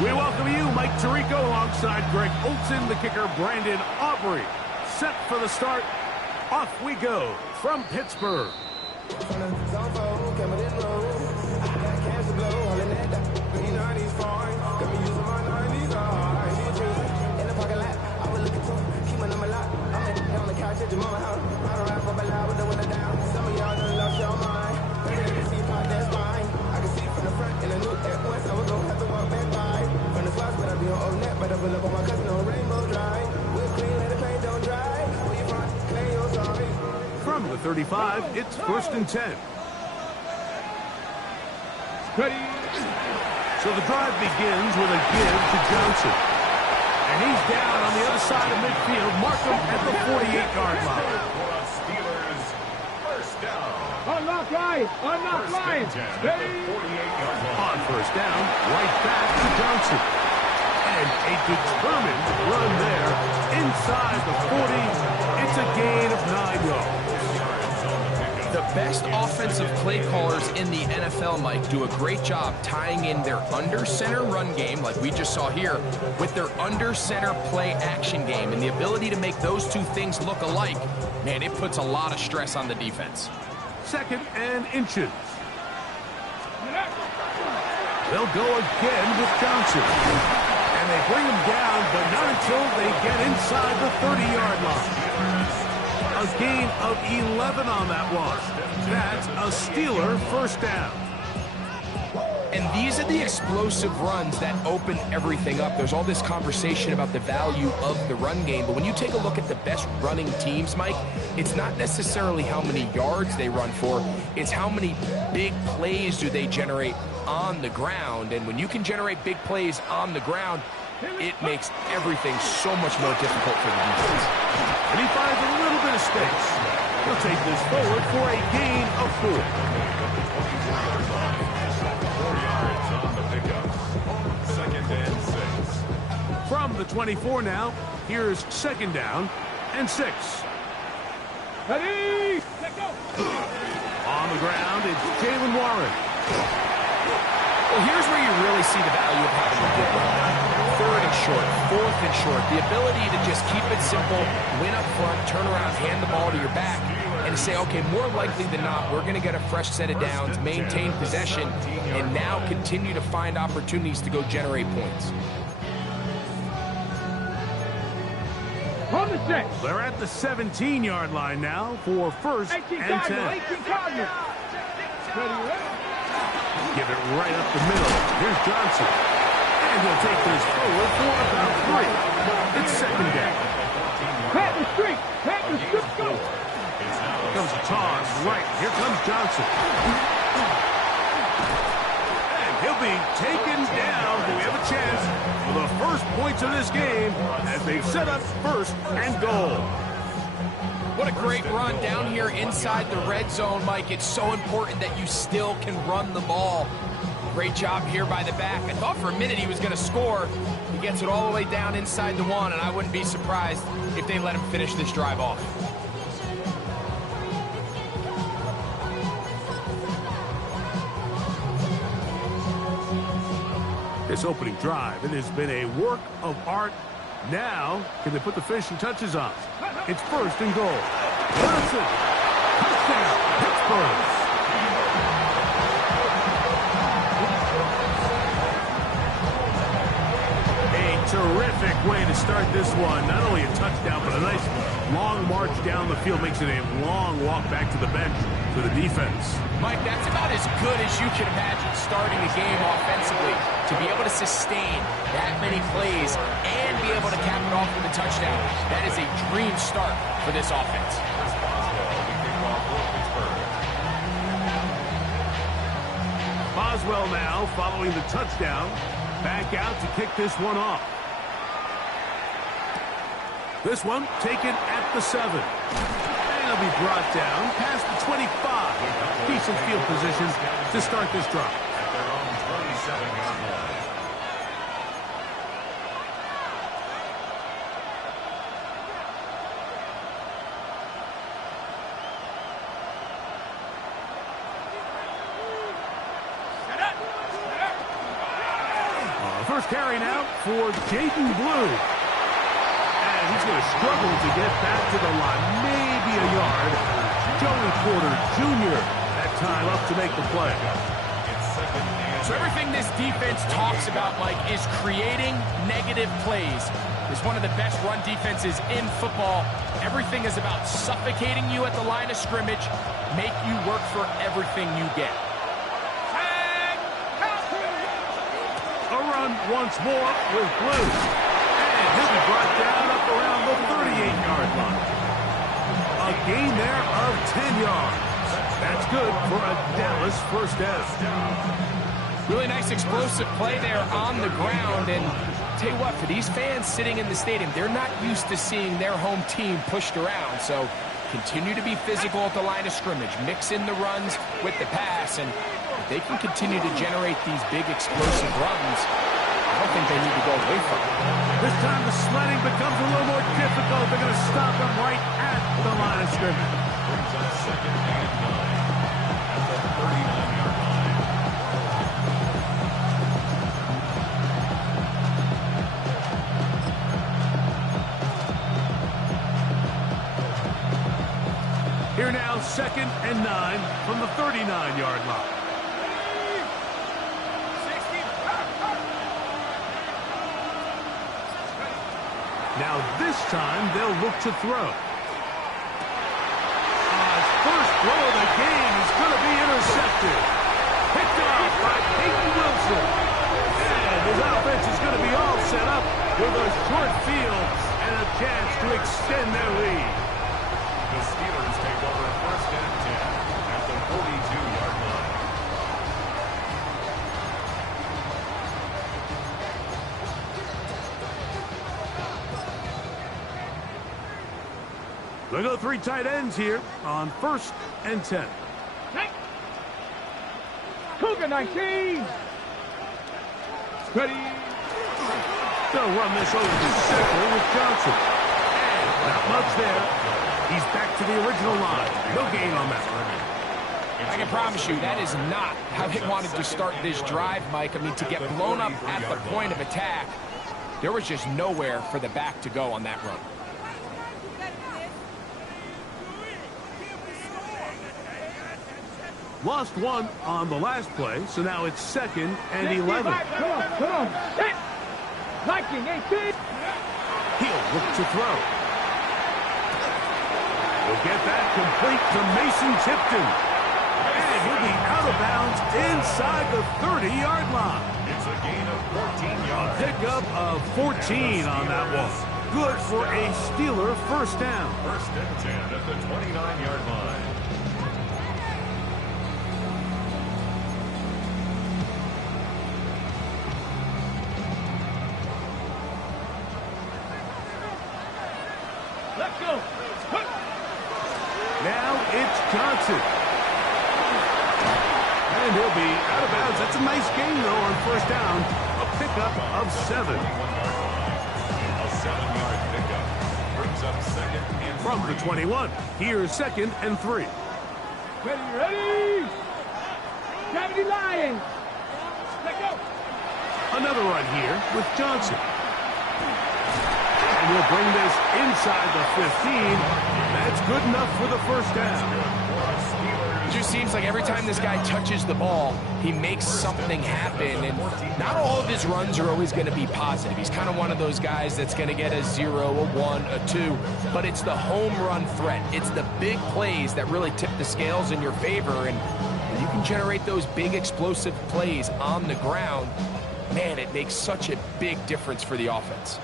We welcome you, Mike Tirico, alongside Greg Olson, the kicker, Brandon Aubrey. Set for the start. Off we go from Pittsburgh. From the 35, it's 1st and 10. So the drive begins with a give to Johnson. And he's down on the other side of midfield. Mark him at the 48-yard line. Steelers, first down. Unlock line! Unlock line! On first down, right back to Johnson. And a determined run there inside the 40. It's a gain of 9 yards. The best offensive play callers in the NFL, Mike, do a great job tying in their under-center run game, like we just saw here, with their under-center play action game. And the ability to make those two things look alike, man, it puts a lot of stress on the defense. 2nd and inches. They'll go again with Johnson. And they bring him down, but not until they get inside the 30-yard line. A gain of 11 on that one. That's a Steeler first down. And these are the explosive runs that open everything up. There's all this conversation about the value of the run game, but when you take a look at the best running teams, Mike, it's not necessarily how many yards they run for, it's how many big plays do they generate on the ground. And when you can generate big plays on the ground, it makes everything so much more difficult for the defense. And he finds a little bit of space. He'll take this forward for a gain of 4. 4 yards on the pickup. 2nd and 6. From the 24 now, here's 2nd down and 6. Ready? Let go! On the ground, it's Jalen Warren. Well, here's where you really see the value of having a good run. 3rd and short, 4th and short. The ability to just keep it simple, win up front, turn around, hand the ball to your back, and say, okay, more likely than not, we're going to get a fresh set of downs, maintain possession, and now continue to find opportunities to go generate points. On the 6. They're at the 17-yard line now for 1st and 10. Give it right up the middle. Here's Johnson. And he'll take this forward for about 3. It's 2nd down. Pat the street! Pat the street! Go! Here comes a toss. Right. Here comes Johnson. And he'll be taken down. But we have a chance for the first points of this game as they set up 1st and goal. What a great run down here inside the red zone, Mike. It's so important that you still can run the ball. Great job here by the back. I thought for a minute he was going to score. He gets it all the way down inside the 1, and I wouldn't be surprised if they let him finish this drive off. This opening drive, it has been a work of art. Now, can they put the finishing touches on? It's 1st and goal. Johnson, touchdown, Pittsburgh. Terrific way to start this one. Not only a touchdown, but a nice long march down the field. Makes it a long walk back to the bench for the defense. Mike, that's about as good as you can imagine starting a game offensively. To be able to sustain that many plays and be able to cap it off with a touchdown. That is a dream start for this offense. Boswell now following the touchdown. Back out to kick this one off. This one taken at the 7. And he'll be brought down past the 25. Decent field position to start this drive. At their own 27-yard line. The first carry now for Jaden Blue. And he's going to struggle to get back to the line. Maybe a yard. Joey Porter Jr. that time up to make the play. So everything this defense talks about, Mike, is creating negative plays. It's one of the best run defenses in football. Everything is about suffocating you at the line of scrimmage, make you work for everything you get. A run once more with Blue. And he'll be brought down up around the 38-yard line. A gain there of 10 yards. That's good for a Dallas first down. Really nice explosive play there on the ground. And tell you what, for these fans sitting in the stadium, they're not used to seeing their home team pushed around. So continue to be physical at the line of scrimmage. Mix in the runs with the pass. And if they can continue to generate these big explosive runs, I don't think they need to go away from it. This time the sledding becomes a little more difficult. They're going to stop them right at the line of scrimmage. Brings up second and 9 at the 39-yard line. Here now, second and 9 from the 39-yard line. Now this time they'll look to throw. His first throw of the game is going to be intercepted. Picked off by Peyton Wilson. And his offense is going to be all set up with a short field and a chance to extend their lead. The Steelers take over first and 10 at the 42-yard line. They go three tight ends here on first and 10. Cougar 19. Ready. They'll run this over to center with Johnson. And not much there. He's back to the original line. No gain on that one. I can promise you that is not how they wanted to start this drive, Mike. I mean, to get blown up at the point of attack, there was just nowhere for the back to go on that run. Lost one on the last play, so now it's second and 11. Come on. Hit. Viking 18. He'll look to throw. He'll get that complete to Mason Tipton. And he'll be out of bounds inside the 30-yard line. It's a gain of 14 yards. Pickup of 14 on that one. Good for a Steeler first down. First and 10 at the 29-yard line. Let's go. Now it's Johnson. And he'll be out of bounds. That's a nice gain, though, on first down. A pickup of 7. A 7-yard pickup brings up second and 3. From the 21, here's second and 3. Ready. Gravity Lions. Let's go. Another run here with Johnson. And we'll bring this inside the 15. That's good enough for the first down. It just seems like every time this guy touches the ball, he makes something happen. And not all of his runs are always going to be positive. He's kind of one of those guys that's going to get a 0, a 1, a 2. But it's the home run threat. It's the big plays that really tip the scales in your favor. And when you can generate those big explosive plays on the ground, man, it makes such a big difference for the offense.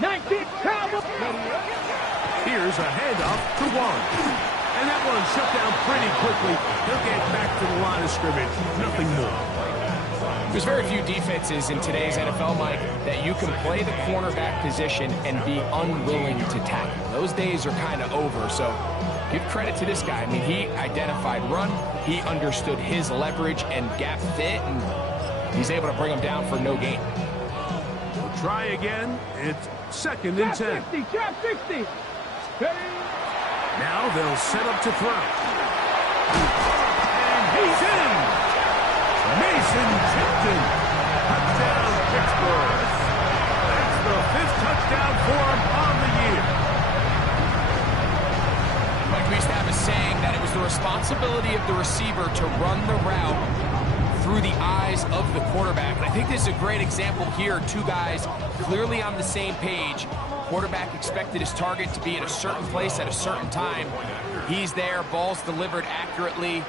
19 Cowboys. Here's a handoff to Warren. And that one shut down pretty quickly. He'll get back to the line of scrimmage. Nothing more. There's very few defenses in today's NFL, Mike, that you can play the cornerback position and be unwilling to tackle. Those days are kind of over, so give credit to this guy. I mean, he identified run, he understood his leverage and gap fit, and he's able to bring him down for no gain. We'll try again. It's second and 10. Trap 60. Ready. Now they'll set up to throw. And he's in. Ferguson tipped in. Touchdown, Pittsburgh. That's the 5th touchdown for him on the year. Like we used to have a saying that it was the responsibility of the receiver to run the route through the eyes of the quarterback. And I think this is a great example here. Two guys clearly on the same page. Quarterback expected his target to be at a certain place at a certain time. He's there, ball's delivered accurately.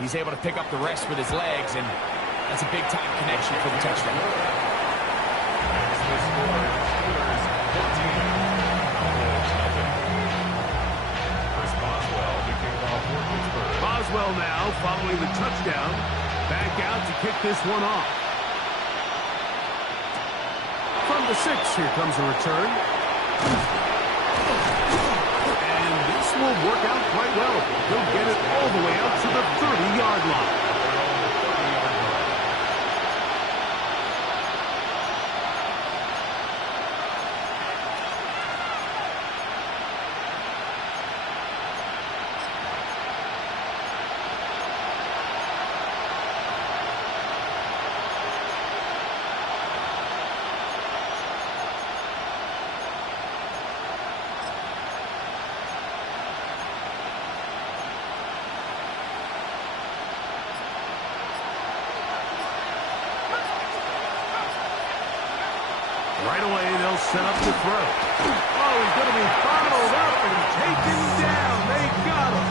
He's able to pick up the rest with his legs, and that's a big-time connection for the touchdown. Boswell now following the touchdown. Back out to kick this one off. From the 6, here comes a return. And this will work out quite well. He'll get it all the way out to the 30-yard line. Right away, they'll set up to throw. Oh, he's going to be bottled up and taken down. They got him.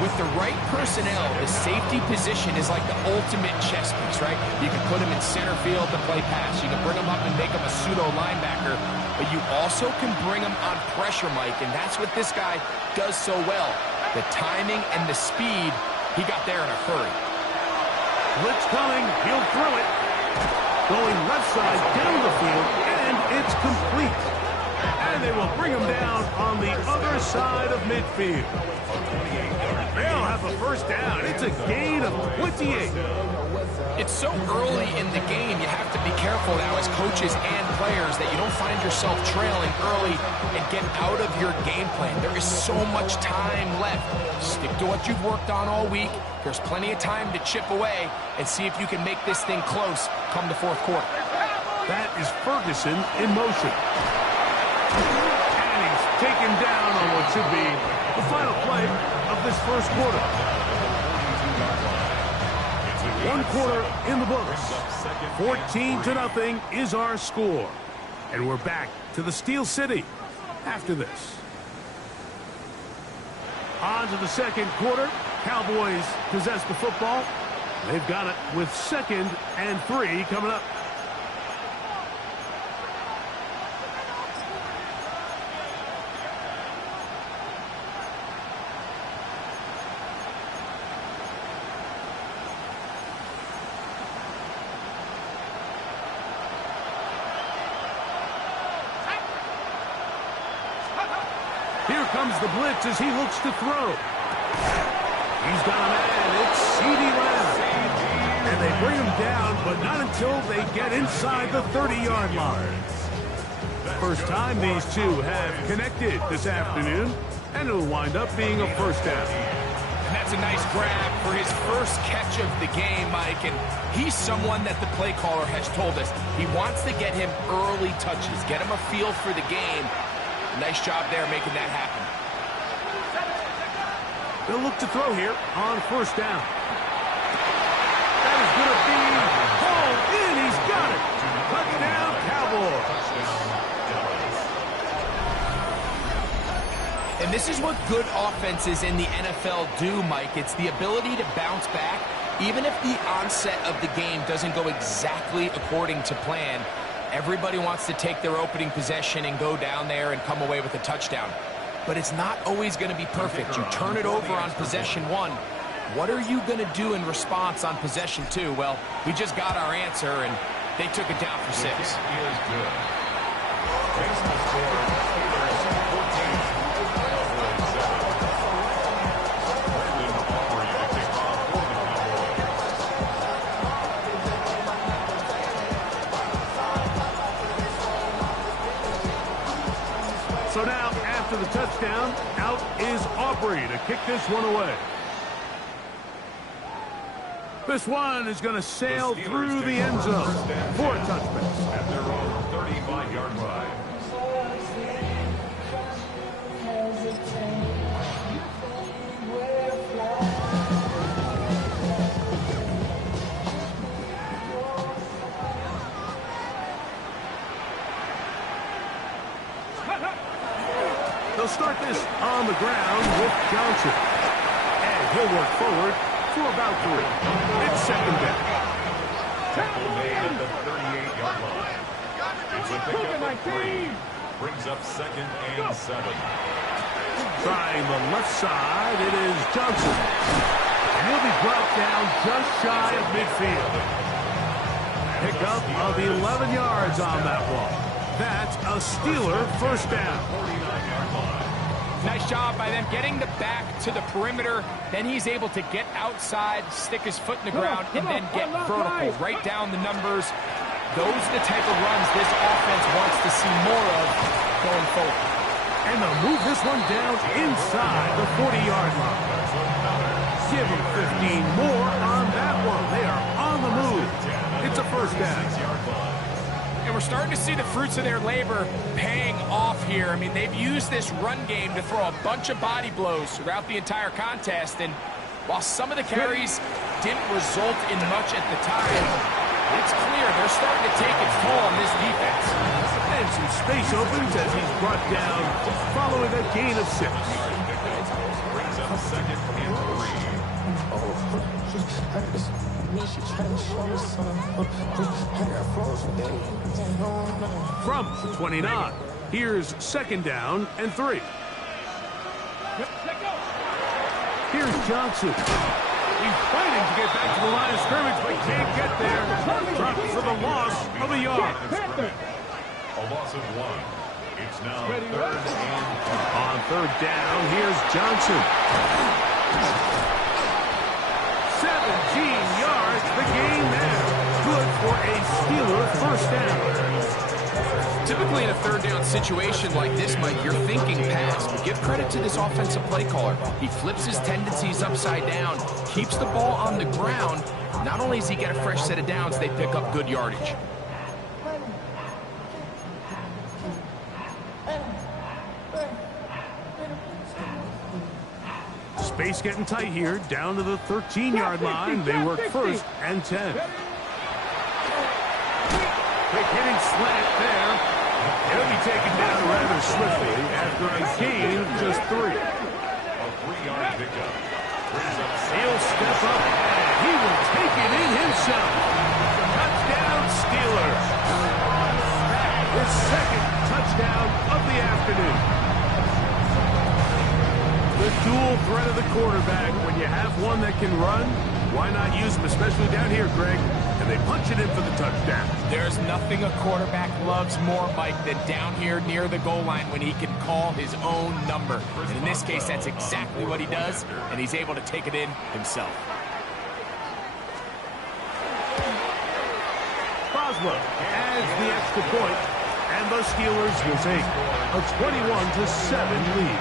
With the right personnel, the safety position is like the ultimate chess piece, right? You can put him in center field to play pass. You can bring him up and make him a pseudo linebacker. But you also can bring him on pressure, Mike, and that's what this guy does so well. The timing and the speed, he got there in a hurry. Blitz coming. He'll throw it. Going left side down the field, and it's complete. And they will bring him down on the other side of midfield. They'll have a first down. It's a gain of 28. It's so early in the game, you have to be careful now as coaches and players that you don't find yourself trailing early and get out of your game plan. There is so much time left. Stick to what you've worked on all week. There's plenty of time to chip away and see if you can make this thing close come the 4th quarter. That is Ferguson in motion. And he's taken down on what should be the final play of this 1st quarter. 1 quarter in the books. 14-0 is our score. And we're back to the Steel City after this. On to the 2nd quarter. Cowboys possess the football. They've got it with 2nd and 3 coming up. Here comes the blitz as he looks to throw. He's got a man. It's CeeDee Lamb. And they bring him down, but not until they get inside the 30-yard line. First time these two have connected this afternoon, and it'll wind up being a first down. And that's a nice grab for his first catch of the game, Mike. And he's someone that the play caller has told us he wants to get him early touches, get him a feel for the game. Nice job there making that happen. They'll look to throw here on first down. That is going to be hauled in. He's got it. Touchdown, Cowboys. And this is what good offenses in the NFL do, Mike. It's the ability to bounce back, even if the onset of the game doesn't go exactly according to plan. Everybody wants to take their opening possession and go down there and come away with a touchdown. But it's not always going to be perfect. You turn it over on possession 1. What are you going to do in response on possession 2? Well, we just got our answer, and they took it down for 6. So now, after the touchdown, out is Aubrey to kick this one away. This one is going to sail through the end zone for a touchback. At their own 35-yard line. They'll start this on the ground with Johnson. And he'll work forward for about 3. It's second down. Tackle made at the 38-yard line. It's a pickup of 3. Brings up second and 7. Trying the left side, it is Johnson. And he'll be brought down just shy of midfield. Pickup of 11 yards on that one. That's a Steeler first down. Nice job by them getting the back to the perimeter. Then he's able to get outside, stick his foot in the ground, and then get vertical right down the numbers. Those are the type of runs this offense wants to see more of going forward. And they'll move this one down inside the 40-yard line. Give them 15 more on that one. They are on the move. It's a first down. And we're starting to see the fruits of their labor paying off here. I mean, they've used this run game to throw a bunch of body blows throughout the entire contest. And while some of the carries didn't result in much at the time, it's clear they're starting to take its toll on this defense. And some space opens as he's brought down following a gain of 6. Brings up second and 3. From the 29, here's second down and 3. Here's Johnson. He's fighting to get back to the line of scrimmage, but can't get there. Drops for the loss of a yard. A loss of 1. It's now third and 5. On third down, here's Johnson. 17 yards, the gain there. Good for a Steeler first down. Typically in a third down situation like this, Mike, you're thinking pass, but give credit to this offensive play caller. He flips his tendencies upside down, keeps the ball on the ground. Not only does he get a fresh set of downs, they pick up good yardage. Space getting tight here, down to the 13-yard line. They work first and 10. Quick hitting slant there. It'll be taken down rather swiftly after a gain of just 3. A 3-yard pickup. He'll step up, and he will take it in himself. Touchdown, Steelers. His second touchdown of the afternoon. The dual threat of the quarterback. When you have one that can run, why not use him, especially down here, Greg? And they punch it in for the touchdown. There's nothing a quarterback loves more, Mike, than down here near the goal line when he can call his own number. And in this case, that's exactly what he does, and he's able to take it in himself. Boswell adds the extra point, and the Steelers will take a 21-7 lead.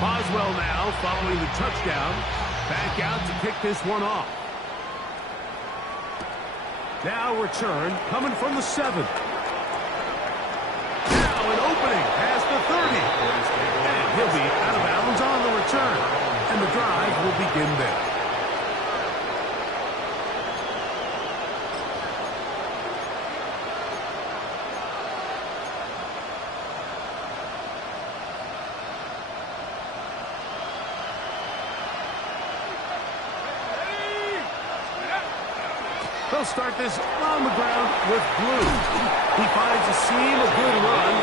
Boswell now following the touchdown. Back out to kick this one off. Now return coming from the 7. Now an opening past the 30. And he'll be out of bounds on the return. And the drive will begin there. They'll start this on the ground with Blue. He finds a seam, a good run,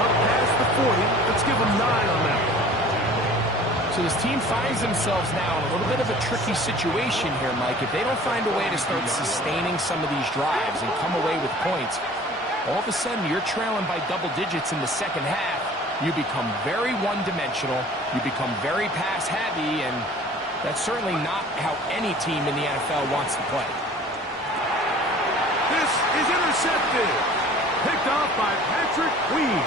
up past the 40. Let's give him 9 on that one. So this team finds themselves now in a little bit of a tricky situation here, Mike. If they don't find a way to start sustaining some of these drives and come away with points, all of a sudden you're trailing by double digits in the second half. You become very one-dimensional. You become very pass-heavy, and that's certainly not how any team in the NFL wants to play. This is intercepted. Picked off by Patrick Queen.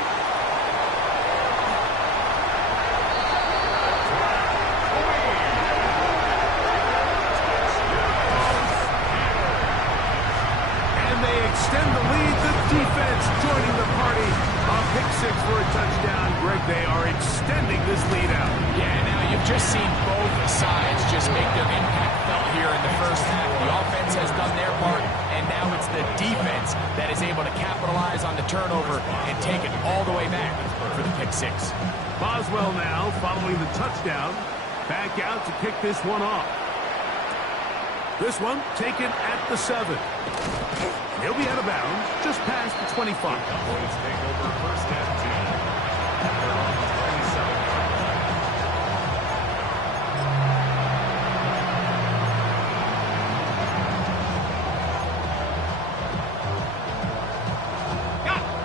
And they extend the lead. The defense joining the party. A pick six for a touchdown. Greg, they are extending this lead out. Yeah, now you've just seen both sides just make their impact felt here in the first half. The offense has done their part, and now it's the defense that is able to capitalize on the turnover and take it all the way back for the pick six. Boswell now following the touchdown. Back out to kick this one off. This one taken at the 7. He'll be out of bounds just past the 25. Cowboys take over first and 10. They're on the 27-yard line.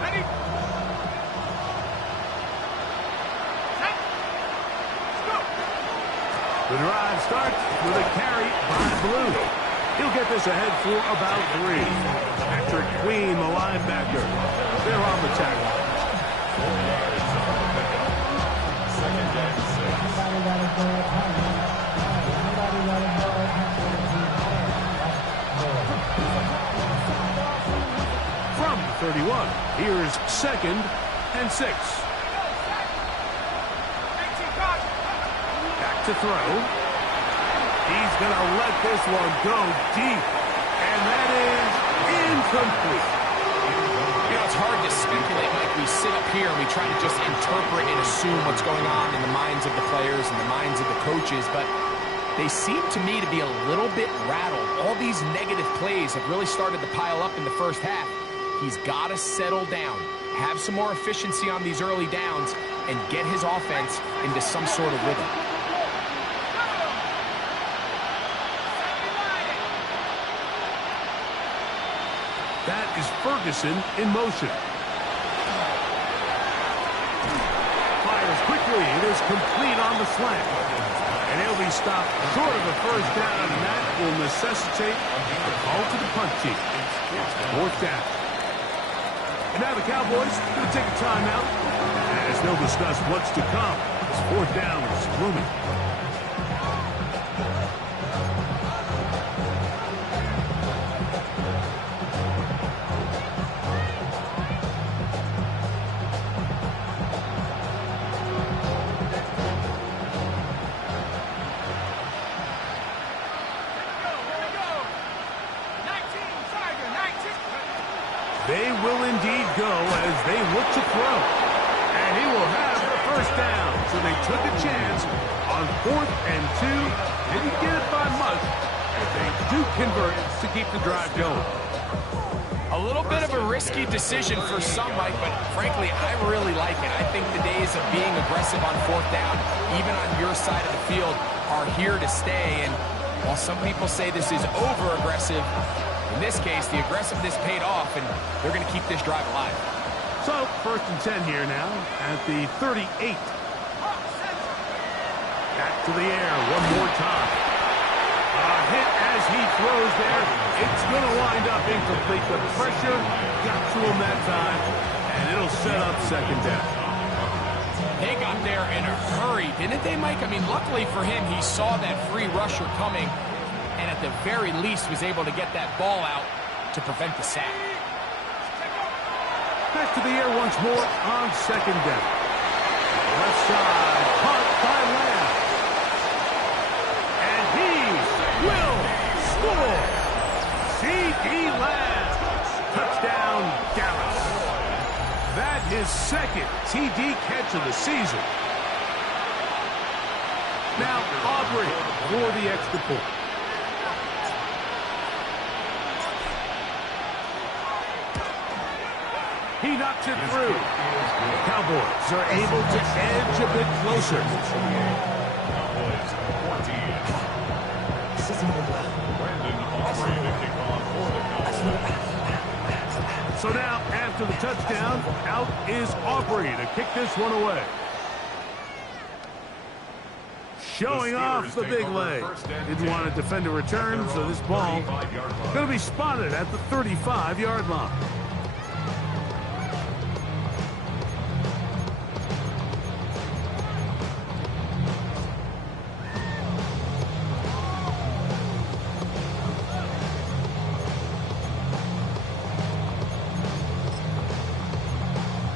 Ready? Set. Let's go. The drive starts with a carry by Blue. He'll get this ahead for about 3. Patrick Queen, the linebacker. They're on the tackle. 4 yards on the pickup. Second and 6. From the 31, here's 2nd and 6. Back to throw. He's going to let this one go deep. And that is incomplete. You know, it's hard to speculate, Mike. We sit up here and we try to just interpret and assume what's going on in the minds of the players and the minds of the coaches, but they seem to me to be a little bit rattled. All these negative plays have really started to pile up in the first half. He's got to settle down, have some more efficiency on these early downs, and get his offense into some sort of rhythm. That is Ferguson in motion. Fires quickly. It is complete on the slant. And he'll be stopped short of the first down, and that will necessitate a call to the punt team. 4th down. And now the Cowboys going to take a timeout as they'll discuss what's to come. This 4th down is looming. They will indeed go as they look to throw. And he will have the first down. So they took a chance on 4th and 2. Didn't get it by much. And they do convert to keep the drive going. A little bit of a risky decision for some, Mike, but frankly, I really like it. I think the days of being aggressive on 4th down, even on your side of the field, are here to stay. And while some people say this is over-aggressive, in this case, the aggressiveness paid off, and they're going to keep this drive alive. So, 1st and 10 here now at the 38. Back to the air one more time. A hit as he throws there. It's going to wind up incomplete. The pressure got to him that time, and it'll set up 2nd down. They got there in a hurry, didn't they, Mike? I mean, luckily for him, he saw that free rusher coming, and at the very least was able to get that ball out to prevent the sack. Back to the air once more on 2nd down. Left side, caught by Lamb. And he will score. C.D. Lamb. Touchdown, Dallas. That his 2nd TD catch of the season. Now Aubrey for the extra point. He knocks it through. The Cowboys are able to edge a bit closer. Cowboys 14. Brandon Aubrey to kick off for the Cowboys. So now, after the touchdown, out is Aubrey to kick this one away. showing off the big leg. Didn't want to defend a return, so this ball going to be spotted at the 35-yard line.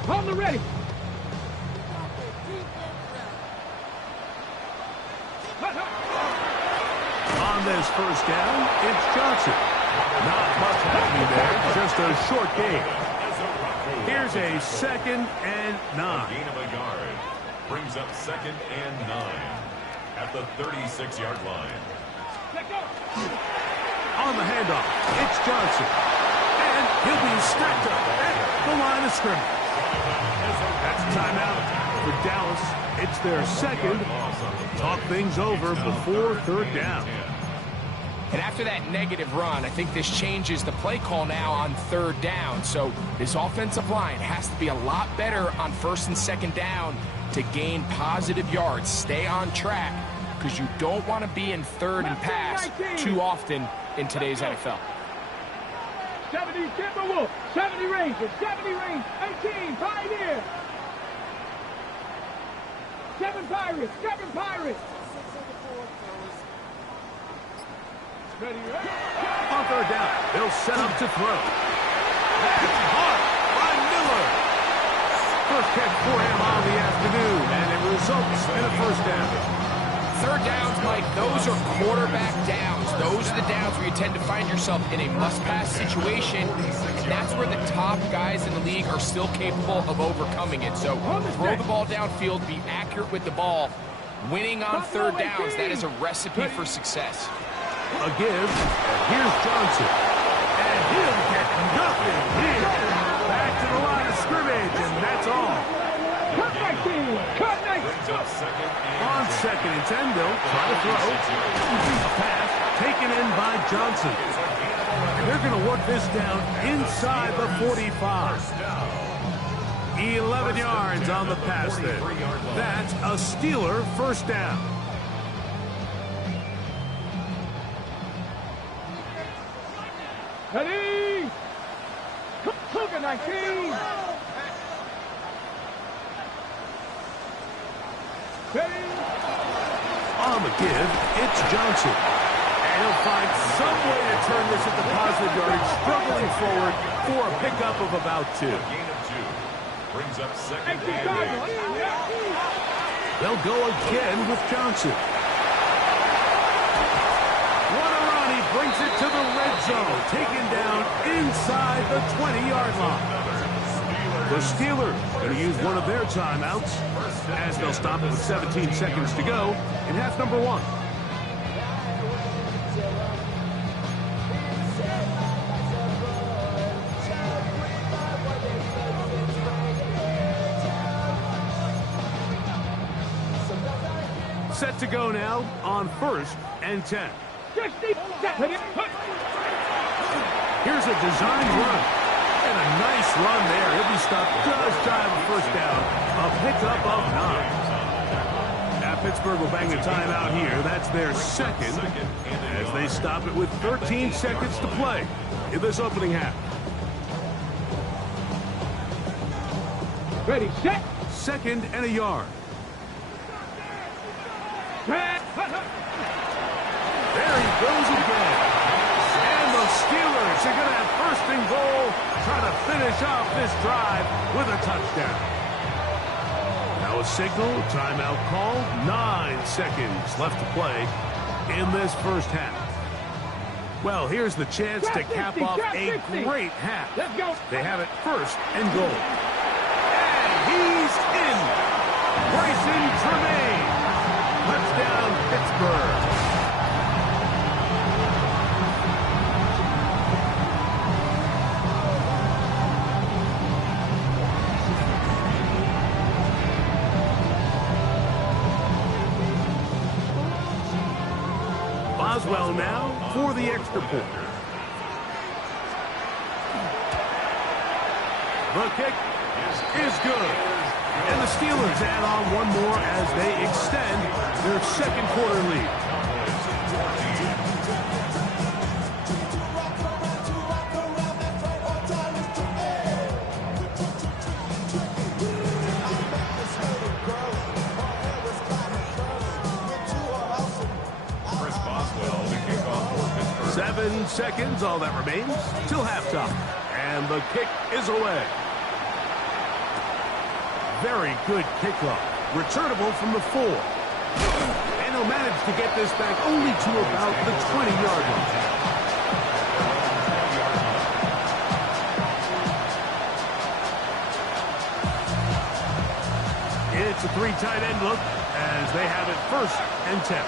On the ready. On this first down, it's Johnson. Not much happening there, just a short gain. Here's a 2nd and 9. Gain of a yard. Brings up 2nd and 9 at the 36-yard line. On the handoff, it's Johnson. And he'll be stacked up at the line of scrimmage. That's a timeout for Dallas. It's their 2nd. Talk things over before 3rd down. And after that negative run, I think this changes the play call now on 3rd down. So this offensive line has to be a lot better on 1st and 2nd down to gain positive yards. Stay on track because you don't want to be in 3rd and pass too often in today's NFL. 70 Timberwolves, 70 Rangers, 70 Rangers, 18 Pioneers. 7 Pirates, 7 Pirates. Ready, ready. On 3rd down, they'll set up to throw. That's hard by Miller. First catch for him on the afternoon, and it results in a 1st down. 3rd downs, Mike, those are quarterback downs. Those are the downs where you tend to find yourself in a must-pass situation, and that's where the top guys in the league are still capable of overcoming it. So throw the ball downfield, be accurate with the ball. Winning on 3rd downs, that is a recipe for success. A give, and here's Johnson. And he'll get nothing here. Back to the line of scrimmage, and that's all. Cut 19, cut 19. Brings up 2nd and On 2nd and 10, they'll try to throw. A pass taken in by Johnson. And they're going to work this down inside the 45. 11 yards on the pass there. That's a Steeler 1st down. Ready. Cougar 19. Ready. On the give, it's Johnson. And he'll find some way to turn this into positive yardage, struggling forward for a pickup of about 2. gain of 2. Brings up 2nd and 8. They'll go again with Johnson. What a run. He brings it to the red zone. Taken down inside the 20-yard line. The Steelers going to use one of their timeouts as they'll stop it with 17 seconds to go in half number 1. Set to go now on 1st and 10. Here's a designed run. And a nice run there. He'll be stopped just shy of a 1st down. A pickup of 9. Now Pittsburgh will bang a timeout here. That's their 2nd as they stop it with 13 seconds to play in this opening half. Ready, set. 2nd and a yard. There he goes again. And the Steelers are going to have 1st and goal, trying to finish off this drive with a touchdown. Now a signal, timeout called. 9 seconds left to play in this 1st half. Well, here's the chance to cap off a great half. Let's go. They have it 1st and goal. And he's in. Bryson Tremaine. Touchdown, Pittsburgh. Boswell now for the extra point. The kick is good. And the Steelers add on one more as they extend their second quarter lead. Chris Boswell to kick off for Pittsburgh. 7 seconds, all that remains, till halftime. And the kick is away. Very good kickoff. Returnable from the 4. And he'll manage to get this back only to about the 20-yard line. It's a 3 tight end look as they have it 1st and 10.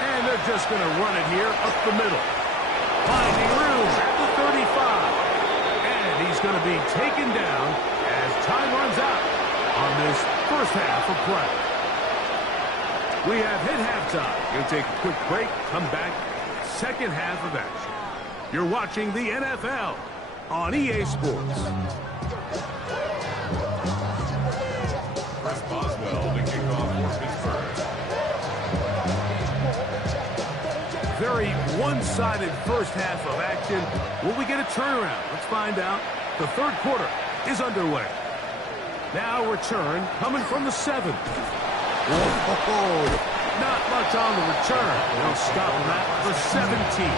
And they're just going to run it here up the middle. Finding room at the 35. And he's going to be taken down as time runs out on this first half of play. We have hit halftime. We'll take a quick break, come back, second half of action. You're watching the NFL on EA Sports. Chris Boswell to kick off for Pittsburgh. Very one-sided first half of action. Will we get a turnaround? Let's find out. The third quarter is underway. Now return coming from the 7. Whoa, not much on the return. They'll stop that for 17.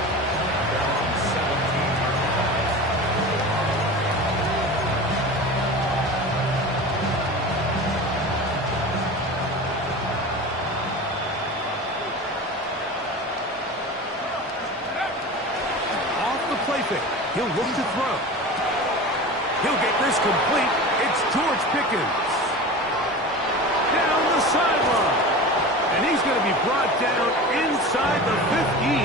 He'll look to throw. He'll get this complete. It's George Pickens. Down the sideline. And he's going to be brought down inside the 15.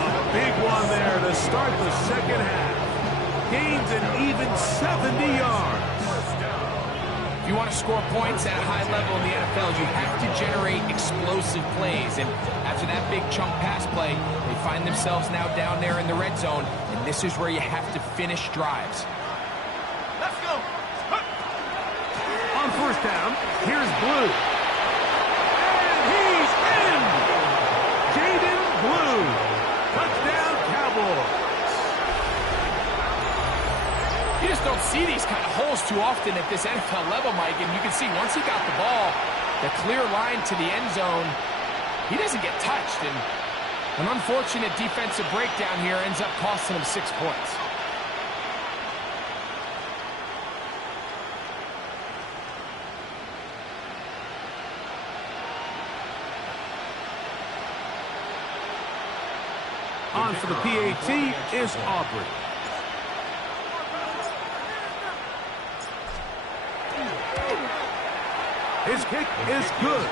A big one there to start the second half. Gains an even 70 yards. If you want to score points at a high level in the NFL, you have to generate explosive plays. And after that big chunk pass play, they find themselves now down there in the red zone. And this is where you have to finish drives. Let's go. On first down, here's Blue. And he's in. Jaden Blue. Touchdown, Cowboys. You just don't see these kind of holes too often at this NFL level, Mike. And you can see once he got the ball, the clear line to the end zone, he doesn't get touched. And an unfortunate defensive breakdown here ends up costing him 6 points. On for the PAT is Aubrey. His kick is good.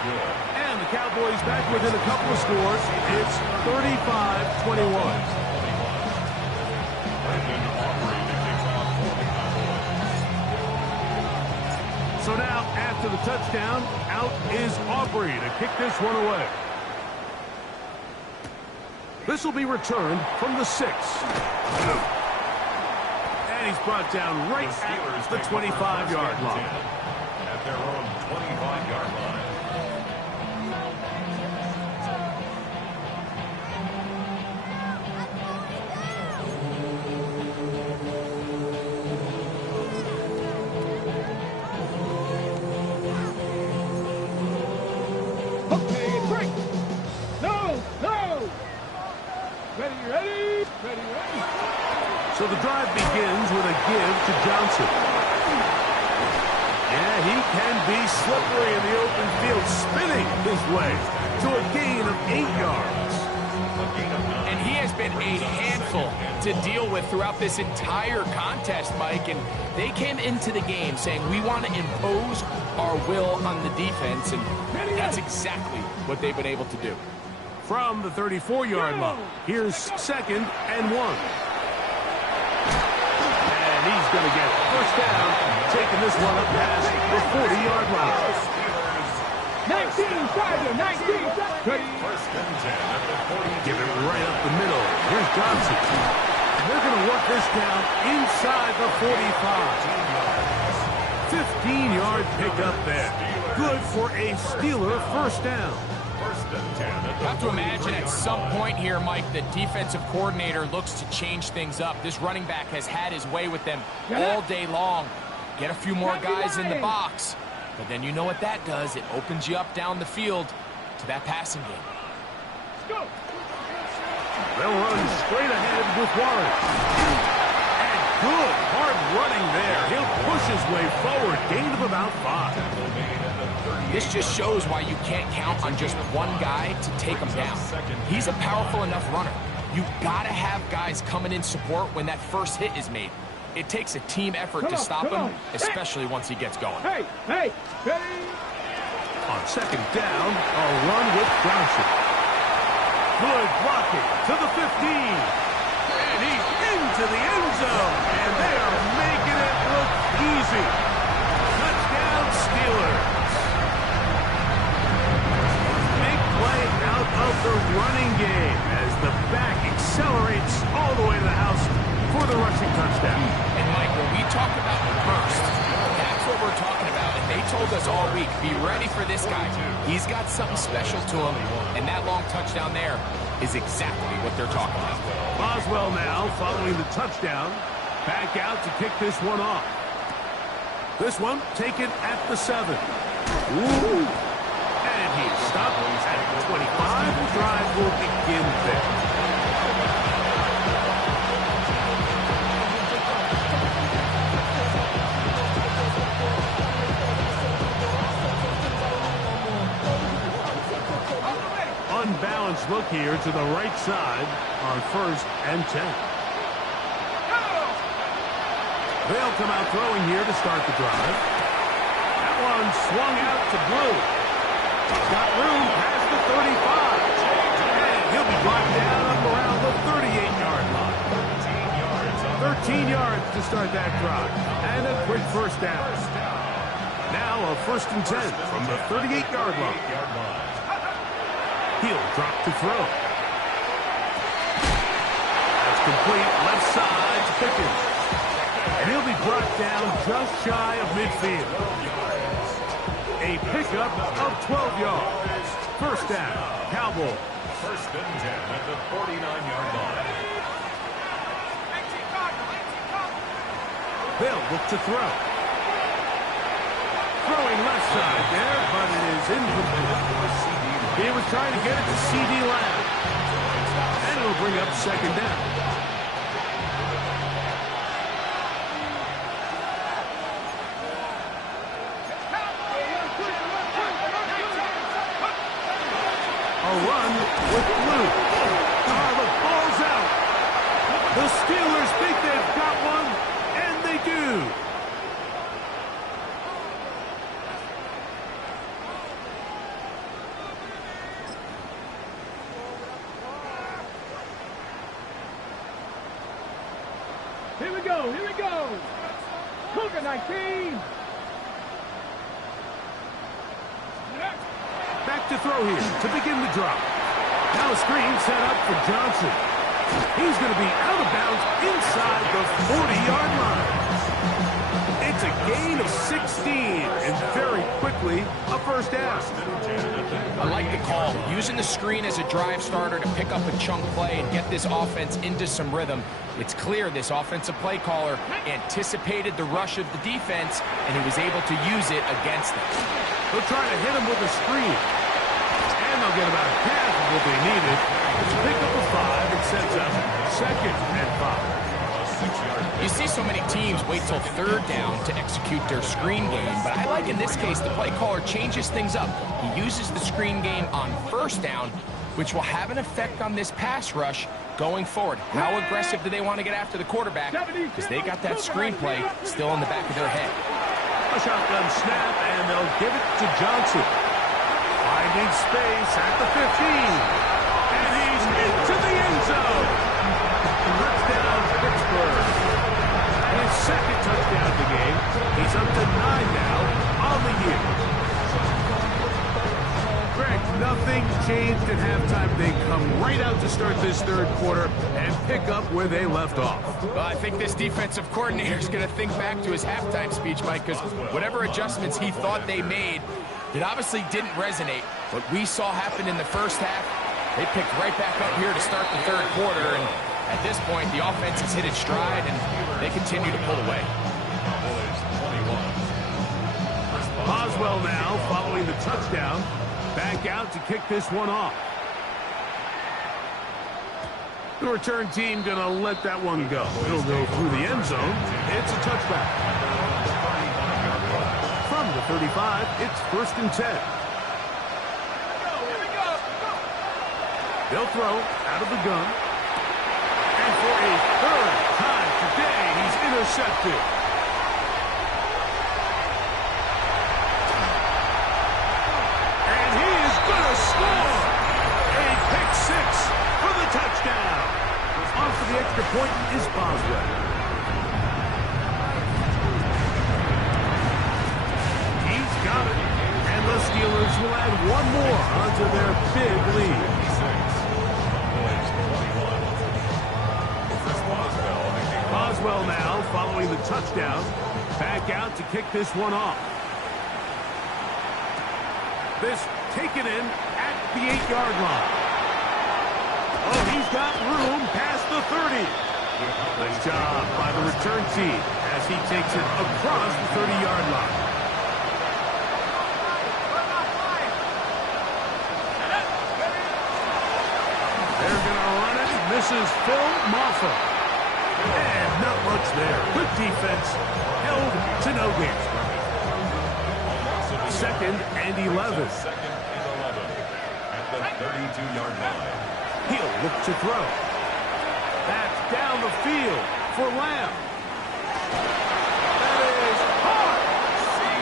And the Cowboys back within a couple of scores. It's 35-21. So now, after the touchdown, out is Aubrey to kick this one away. This will be returned from the 6. And he's brought down right at the 25-yard line. At their own 25-yard line. Okay, break. No. Ready. So the drive begins with a give to Johnson. Yeah, he can be slippery in the open field, spinning his way to a gain of 8 yards. And he has been a handful to deal with throughout this entire contest, Mike. And they came into the game saying, we want to impose our will on the defense. And that's exactly what they've been able to do. From the 34-yard line, here's 2nd and 1. And he's going to get first down, taking this one up past the 40-yard line. 19, Tiger, 19. Ready. First and 10 at the 40. Give it right up the middle. Here's Johnson. And they're going to going to work this down inside the 45. 15-yard pickup there. Good for a Steeler first down. You have to imagine at some point here, Mike, the defensive coordinator looks to change things up. This running back has had his way with them all day long. Get a few more guys in the box. But then you know what that does. It opens you up down the field to that passing game. They'll run straight ahead with Warren. And good hard running there. He'll push his way forward. Gain of about 5. This just shows why you can't count on just one guy to take him down. He's a powerful enough runner. You gotta have guys coming in support when that first hit is made. It takes a team effort to stop him, especially once he gets going. Hey. On second down, a run with Johnson. Good blocking to the 15. And he's into the end zone. And they are making it look easy. Touchdown, Steelers. Big play out of the running game as the back accelerates all the way to the house for the rushing touchdown. And Mike, when we talk about burst, that's what we're talking about. And they told us all week, be ready for this guy. He's got something special to him. And that long touchdown there is exactly what they're talking about. Boswell now following the touchdown. Back out to kick this one off. This one taken at the 7. Ooh. And he stopped at the 25. The drive will begin there. Unbalanced look here to the right side on 1st and 10. They'll come out throwing here to start the drive. That one swung out to Blue. He's got room past the 35. And he'll be brought down up around the 38-yard line. 13 yards to start that drive. And a quick first down. Now a 1st and 10 from the 38-yard line. He'll drop to throw. That's complete left side to Pickens. And he'll be brought down just shy of midfield. A pickup of 12 yards. First down, Cowboys. 1st and 10 at the 49-yard line. They'll look to throw. Throwing left side there, but it is incomplete. He was trying to get it to C.D. Lamb. And it'll bring up 2nd down. A run with Blue. The ball's out. The Steelers think they've got one, and they do. Here we go. Cougar 19. Back to throw here to begin the drop. Now a screen set up for Johnson. He's going to be out of bounds inside the 40-yard line. It's a gain of 16, and very quickly a first down. I like the call. Using the screen as a drive starter to pick up a chunk play and get this offense into some rhythm. It's clear this offensive play caller anticipated the rush of the defense, and he was able to use it against them. They'll try to hit him with a screen. And they'll get about half of what they needed. It's a pickup of 5 and sets up 2nd and 5. You see so many teams wait till 3rd down to execute their screen game, but I like in this case the play caller changes things up. He uses the screen game on 1st down, which will have an effect on this pass rush going forward. How aggressive do they want to get after the quarterback? Because they got that screenplay still in the back of their head. A shotgun snap, and they'll give it to Johnson. Finding space at the 15. And he's into the end zone. Touchdown, Pittsburgh. His 2nd touchdown of the game. He's up to 9 now on the year. Greg, nothing Nothing's changed at halftime. They come right out to start this third quarter and pick up where they left off. Well, I think this defensive coordinator is going to think back to his halftime speech, Mike, because whatever adjustments he thought they made, it obviously didn't resonate. What we saw happen in the first half, they picked right back up here to start the third quarter, and at this point, the offense has hit its stride, and they continue to pull away. Boswell now, following the touchdown, back out to kick this one off. The return team going to let that one go. It'll go through the end zone. It's a touchback. From the 35, it's 1st and 10. They'll throw out of the gun. And for a third time today, he's intercepted. And he is going to score. A pick six for the touchdown. On for the extra point is Boswell. He's got it. And the Steelers will add one more onto their big lead. Boswell now, following the touchdown, back out to kick this one off. This taken in at the 8-yard line. Oh, he's got room past the 30. Nice job by the return team as he takes it across the 30-yard line. They're going to run it. This is Phil Moffa. And not much there. Good defense. Held to no gain. 2nd and 11. Second and 11 at the 32-yard line. He'll look to throw. That's down the field for Lamb. That is hard.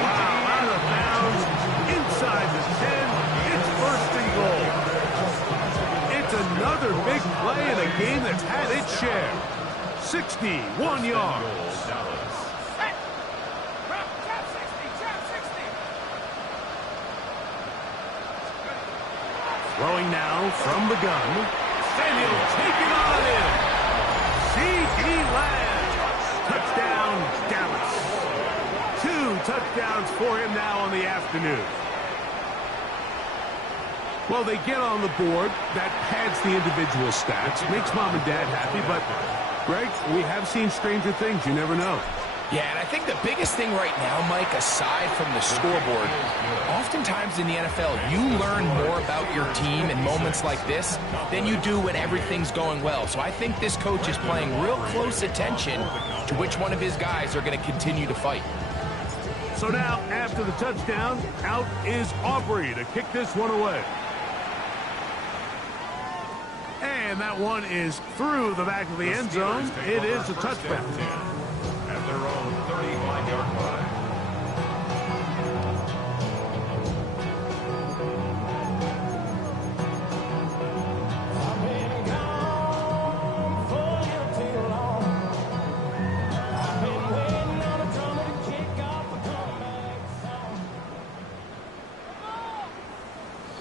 Wow, out of bounds. Inside the 10. It's 1st and goal. It's another big play in a game that's had its share. 61 yards. Throwing now from the gun. And he'll take it on in. C.D. Lamb. Touchdown, Dallas. 2 touchdowns for him now on the afternoon. Well, they get on the board. That pads the individual stats. Makes mom and dad happy, but Greg, we have seen stranger things. You never know. Yeah, and I think the biggest thing right now, Mike, aside from the scoreboard, oftentimes in the NFL, you learn more about your team in moments like this than you do when everything's going well. So I think this coach is paying real close attention to which one of his guys are going to continue to fight. So now, after the touchdown, out is Aubrey to kick this one away. And that one is through the back of the end zone. It is a touchback. At their own 35-yard line.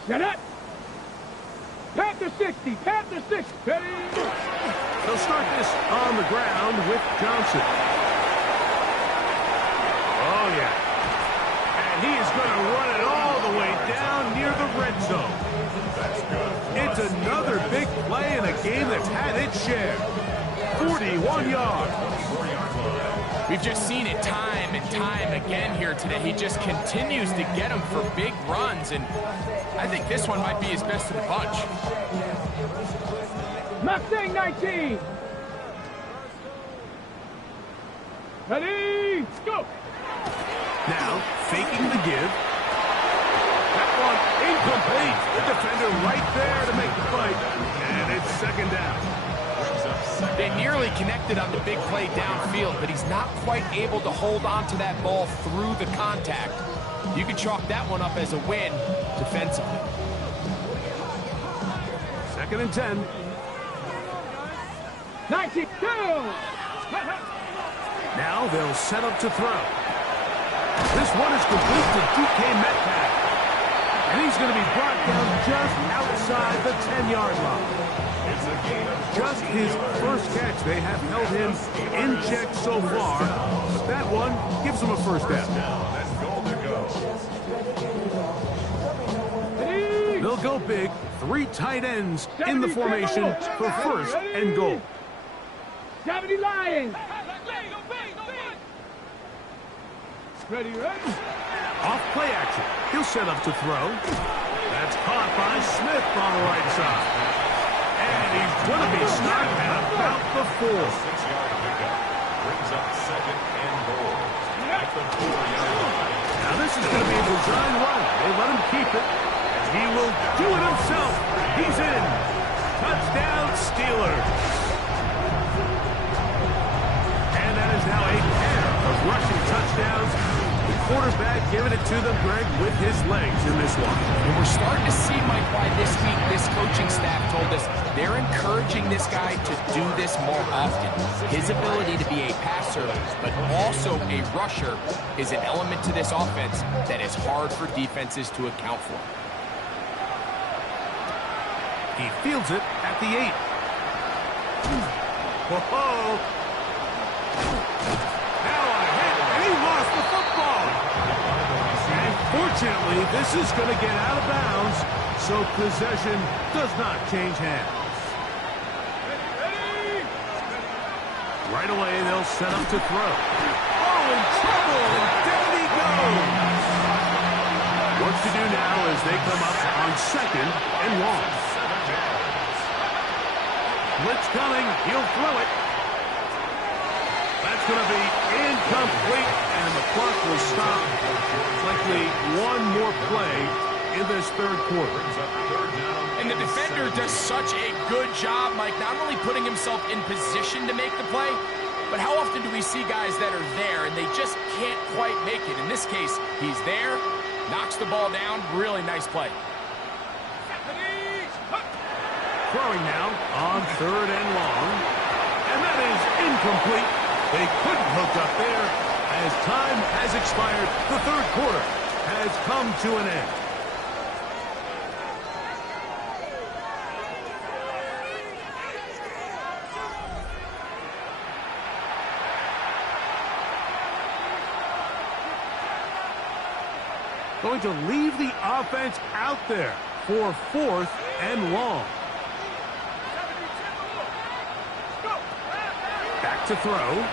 Get it! Panther 60, Panther 60, ready? They'll start this on the ground with Johnson. Oh, yeah. And he is going to run it all the way down near the red zone. That's good. It's another big play in a game that's had its share. 41 yards. We've just seen it time and time again here today. He just continues to get them for big runs, and I think this one might be his best of the bunch. Mustang 19. Ready, go. Now, faking the give. That one incomplete. The defender right there to make the fight. And it's 2nd down. They nearly connected on the big play downfield, but he's not quite able to hold on to that ball through the contact. You can chalk that one up as a win defensively. 2nd and 10. 92. Now they'll set up to throw. This one is complete to DK Metcalf. And he's going to be brought down just inside the 10-yard line. It's a gain of Just his first catch. They have held him in check so far, but that one gives him a first down. down and goal to go. They'll go big. 3 tight ends in the formation for first and goal. 70 Lions. Ready, ready. Off play action. He'll set up to throw. That's caught by Smith on the right side. And he's going to be stopped at about the 4. 6-yard pickup brings up second and goal at the 4-yard line. Now this is going to be a design run. They let him keep it. He will do it himself. He's in. Touchdown, Steelers. And that is now a pair of rushing touchdowns. The quarterback giving it to them, Greg, with his legs in this one. And we're starting to see, Mike, why this week this coaching staff told us they're encouraging this guy to do this more often. His ability to be a passer, but also a rusher, is an element to this offense that is hard for defenses to account for. He fields it at the 8. Whoa! Now a hit, and he lost the football. And fortunately, this is going to get out of bounds, so possession does not change hands. Right away, they'll set up to throw. Oh, in trouble, and down he goes. What to do now as they come up on second and long. Blitz coming. He'll throw it. That's going to be incomplete, and the clock will stop. Likely one more play in this third quarter. And the defender does such a good job, Mike, not only putting himself in position to make the play, but how often do we see guys that are there and they just can't quite make it? In this case, he's there, knocks the ball down. Really nice play. Throwing now on third and long. And that is incomplete. They couldn't hook up there as time has expired. The third quarter has come to an end. Going to leave the offense out there for fourth and long. Back to throw.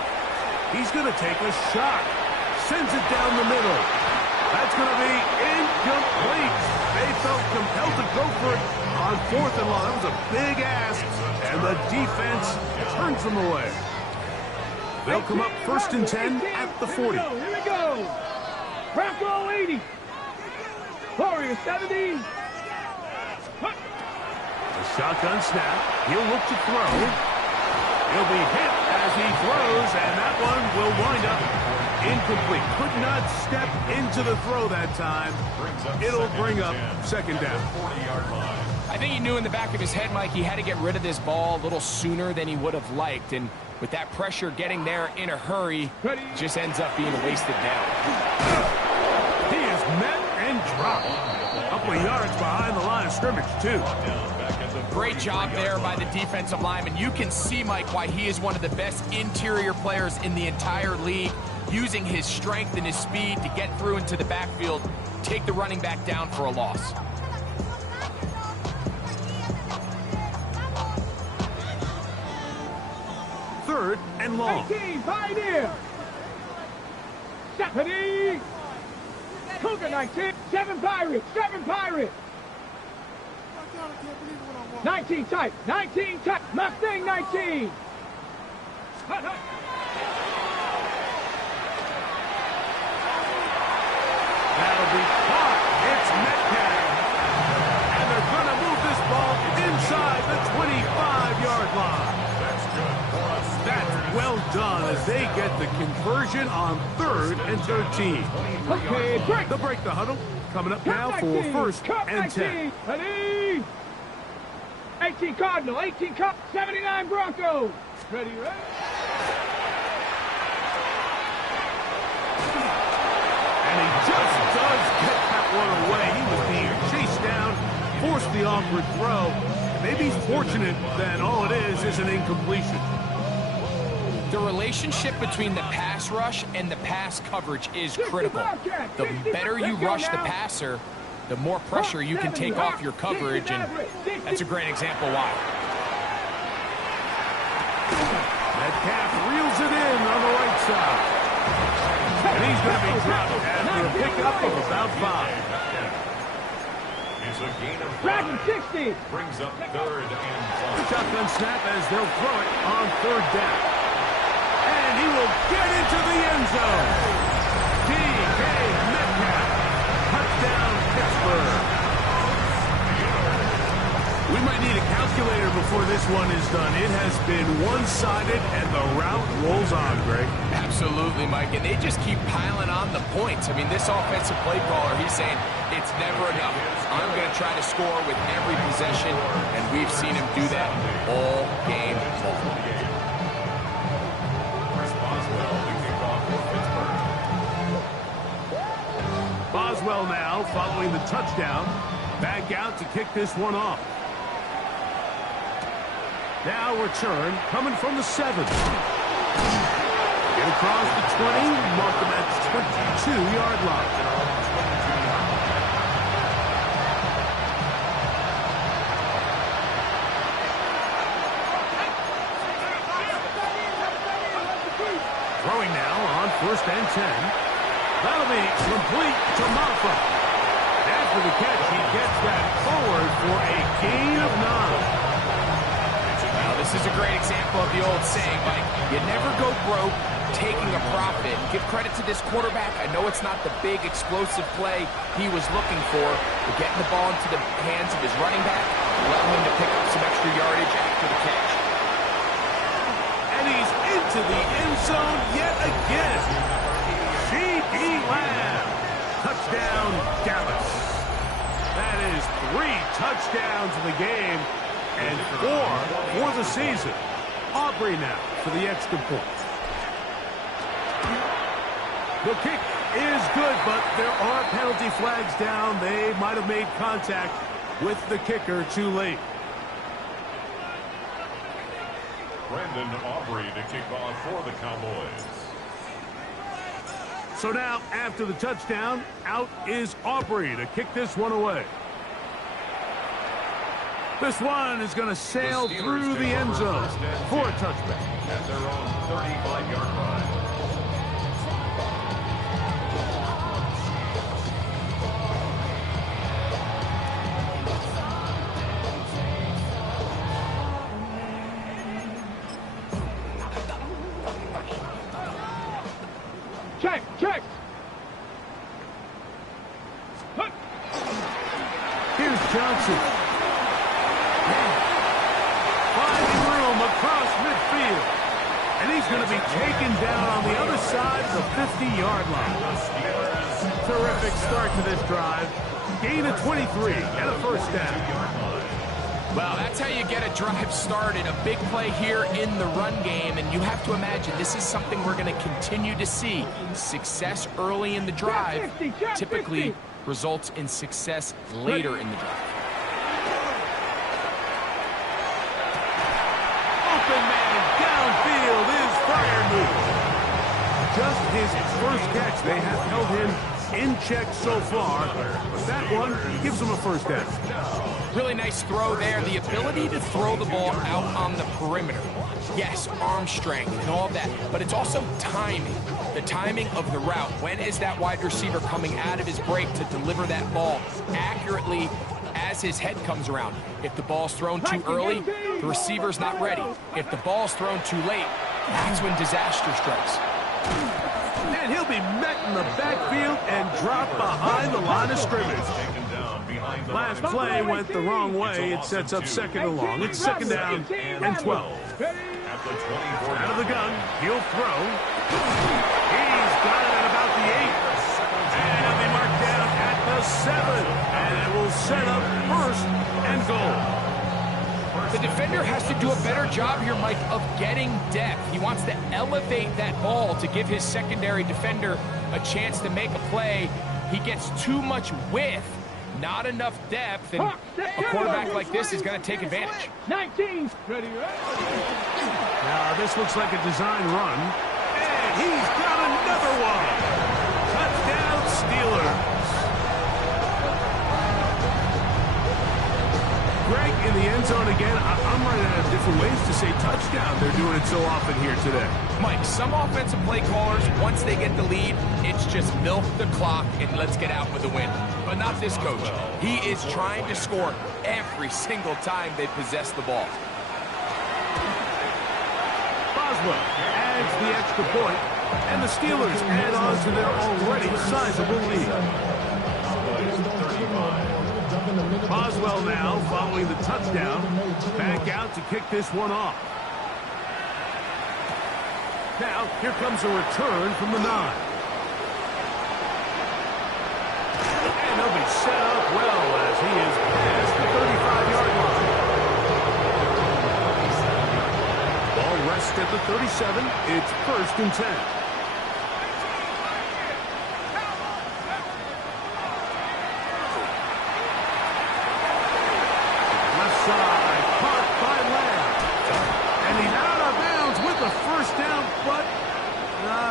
He's going to take a shot. Sends it down the middle. That's going to be incomplete. They felt compelled to go for it on fourth and long. That was a big ask, and the defense turns them away. They'll come up first and 10 at the 40. Here we go. Bronco 80. Warrior 70. The shotgun snap. He'll look to throw. He'll be hit as he throws, and that one will wind up incomplete. Could not step into the throw that time. It'll bring up second down. 40-yard line. I think he knew in the back of his head, Mike, he had to get rid of this ball a little sooner than he would have liked. And with that pressure getting there in a hurry, just ends up being a wasted down. He is met and dropped. A couple of yards behind the line of scrimmage, too. Great job there by the defensive lineman. You can see, Mike, why he is one of the best interior players in the entire league, using his strength and his speed to get through into the backfield, take the running back down for a loss. Third and long. 18, Pioneer. 70. Cougar 19. 7 Pirates. 7 Pirates. 19 type. 19 type. Mustang 19. That'll be caught. It's Metcalf. And they're going to move this ball inside the 25-yard line. That's good for us. That's well done as they get the conversion on 3rd and 13. Okay, break. They'll break the huddle. Coming up now for first and 10. Ready? 18 Cardinal, 18 Cup, 79 Broncos. Ready, ready? And he just does get that one away. He was being chased down, force the awkward throw. Maybe he's fortunate that all it is an incompletion. The relationship between the pass rush and the pass coverage is critical. The better you rush the passer, the more pressure you can take off your coverage, and that's a great example why. Metcalf reels it in on the right side. And he's going to be dropped after a pickup of about 5. It's a gain of 5. 60. Brings up 3rd and 1. Shotgun snap as they'll throw it on 3rd down. And he will get into the end zone. DK Metcalf. Touchdown, Pittsburgh. We might need a calculator before this one is done. It has been one-sided, and the route rolls on, Greg. Absolutely, Mike, and they just keep piling on the points. I mean, this offensive play caller, he's saying it's never enough. I'm going to try to score with every possession, and we've seen him do that all game long. Boswell now following the touchdown. Back out to kick this one off. Now return coming from the 7. Get across the 20, mark them at the 22-yard line. Throwing now on 1st and 10. That'll be complete to Maffa. After the catch, he gets that forward for a gain of 9. This is a great example of the old saying, Mike, you never go broke taking a profit. Give credit to this quarterback. I know it's not the big explosive play he was looking for, but getting the ball into the hands of his running back, allowing him to pick up some extra yardage after the catch. And he's into the end zone yet again. C.D. Lamb. Touchdown, Dallas. That is 3 touchdowns in the game. And 4 for the season. Aubrey now for the extra point. The kick is good, but there are penalty flags down. They might have made contact with the kicker too late. Brandon Aubrey to kick off for the Cowboys. So now, after the touchdown, out is Aubrey to kick this one away. This one is going to sail through the end zone for a touchback. At their own 35-yard line. Check. Here's Johnson. Finding room across midfield. And he's going to be taken down on the other side of the 50-yard line. Terrific start to this drive. Gain of 23 and a 1st down. Well, that's how you get a drive started. A big play here in the run game, and you have to imagine this is something we're going to continue to see. Success early in the drive typically results in success later in the drive. Open man downfield is Freiermuth. Just his first catch. They have held him in check so far, but that one gives him a 1st down. Really nice throw there. The ability to throw the ball out on the perimeter. Yes, arm strength and all of that, but it's also timing. The timing of the route. When is that wide receiver coming out of his break to deliver that ball accurately as his head comes around? If the ball's thrown too early, the receiver's not ready. If the ball's thrown too late, that's when disaster strikes. And he'll be met in the backfield and dropped behind the line of scrimmage. Last play went the wrong way. It sets up 2nd and long. It's 2nd down and 12. Out of the gun, he'll throw. He's got it at about the 8. And he'll be marked down at the 7. And it will set up 1st and goal. The defender has to do a better job here, Mike, of getting depth. He wants to elevate that ball to give his secondary defender a chance to make a play. He gets too much width, not enough depth, and a quarterback like this is going to take advantage. 19. Ready, Now, this looks like a design run. And he's got another one. Touchdown, Steelers. Greg, in the end zone again. I'm running out of different ways to say touchdown. They're doing it so often here today. Mike, some offensive play callers, once they get the lead, it's just milk the clock and let's get out with a win. But not this coach. He is trying to score every single time they possess the ball. Boswell adds the extra point, and the Steelers add on to their already sizable lead. Boswell now following the touchdown, back out to kick this one off. Now, here comes a return from the 9. And he'll be set up well as he is past the 35-yard line. Ball rests at the 37. It's 1st and 10.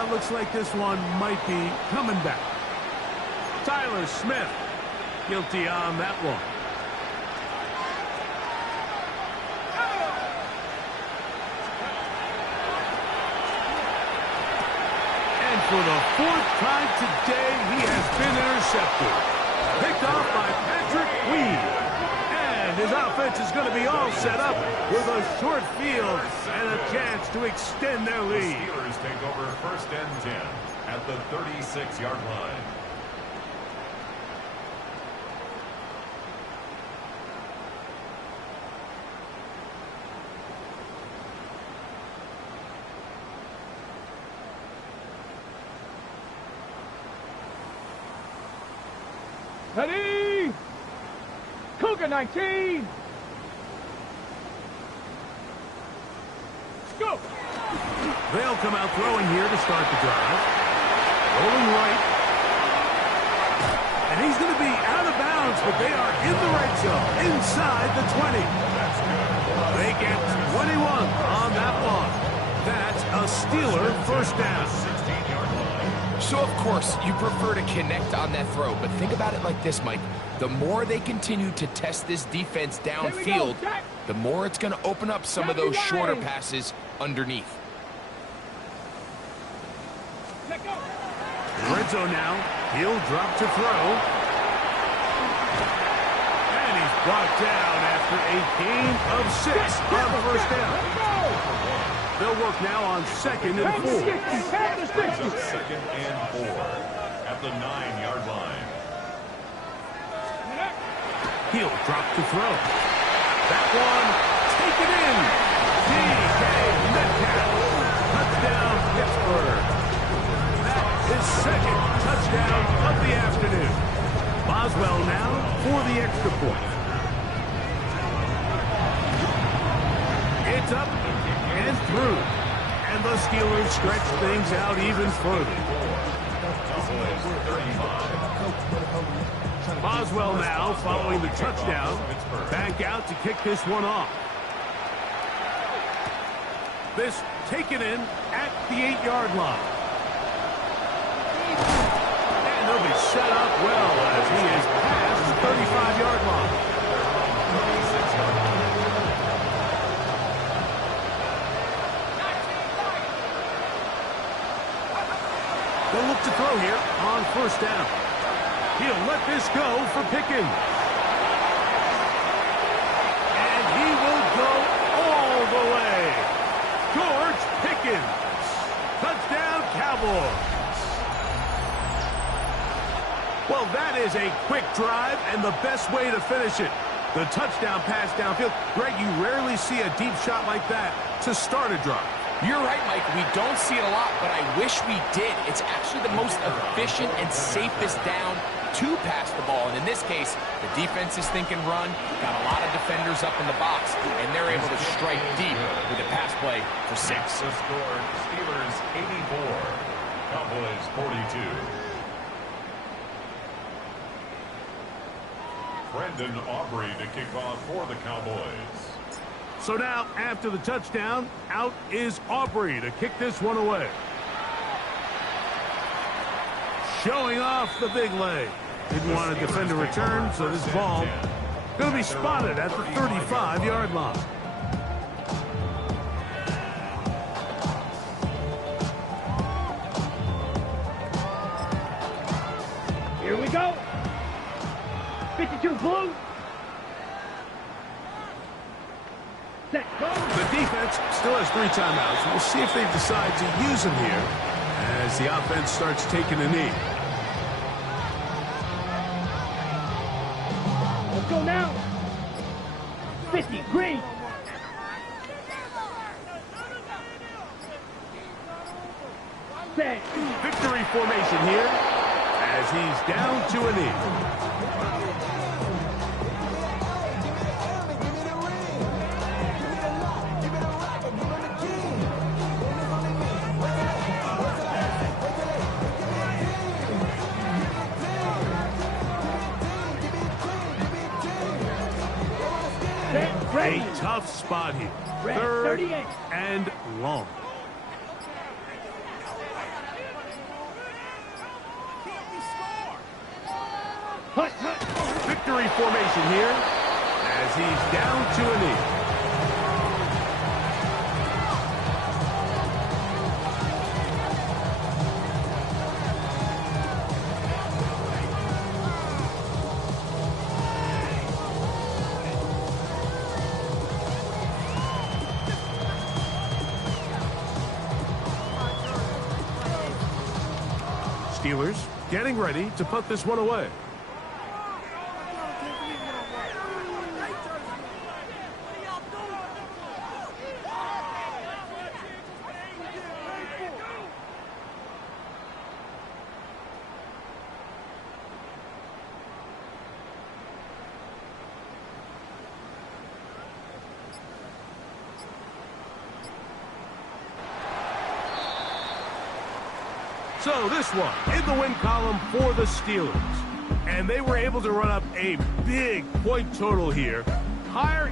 Looks like this one might be coming back. Tyler Smith, guilty on that one. And for the 4th time today, he has been intercepted. Picked off by Patrick Weed. And his offense is going to be all set up with a short field and a chance to extend their lead. The Steelers take over 1st and 10 at the 36-yard line. Ready? Cougar 19. Go. They'll come out throwing here to start the drive. Rolling right. And he's going to be out of bounds, but they are in the right zone, inside the 20. They get 21 on that one. That's a Steeler 1st down. 16-yard line. So, of course, you prefer to connect on that throw, but think about it like this, Mike. The more they continue to test this defense downfield, the more it's going to open up some of those shorter passes underneath. Red zone now. He'll drop to throw. And he's brought down after a gain of 6 on 1st down. They'll work now on 2nd and 4. 2nd and 4 at the 9-yard line. He'll drop to throw. That one, taken in. D.K. Metcalf. Touchdown, Pittsburgh. That is 2nd touchdown of the afternoon. Boswell now for the extra point. It's up and through. And the Steelers stretch things out even further. Boswell now following the touchdown. Back out to kick this one off. This taken in at the 8-yard line. And he'll be set up well as he is past the 35-yard line. They'll look to throw here on 1st down. He'll let this go for Pickens. And he will go all the way. George Pickens. Touchdown, Cowboys. Well, that is a quick drive and the best way to finish it. The touchdown pass downfield. Greg, you rarely see a deep shot like that to start a drive. You're right, Mike. We don't see it a lot, but I wish we did. It's actually the most efficient and safest down to pass the ball. And in this case, the defense is thinking run, got a lot of defenders up in the box, and they're able to strike deep with a pass play for 6. The score, Steelers 84, Cowboys 42. Brendan Aubrey to kick off for the Cowboys. So now, after the touchdown, out is Aubrey to kick this one away. Showing off the big leg. Didn't want to defend a return, so this ball going to be spotted at the 35-yard line. Here we go. 52 blue. Set, go. The defense still has 3 timeouts. We'll see if they decide to use them here as the offense starts taking a knee. Let's go now. 50, green. Set. Victory formation here as he's down to a knee. A tough spot here. Third 38. and long. Hut, hut. Victory formation here as he's down to a knee. Steelers getting ready to put this one away. So this one in the win column for the Steelers. And they were able to run up a big point total here. Higher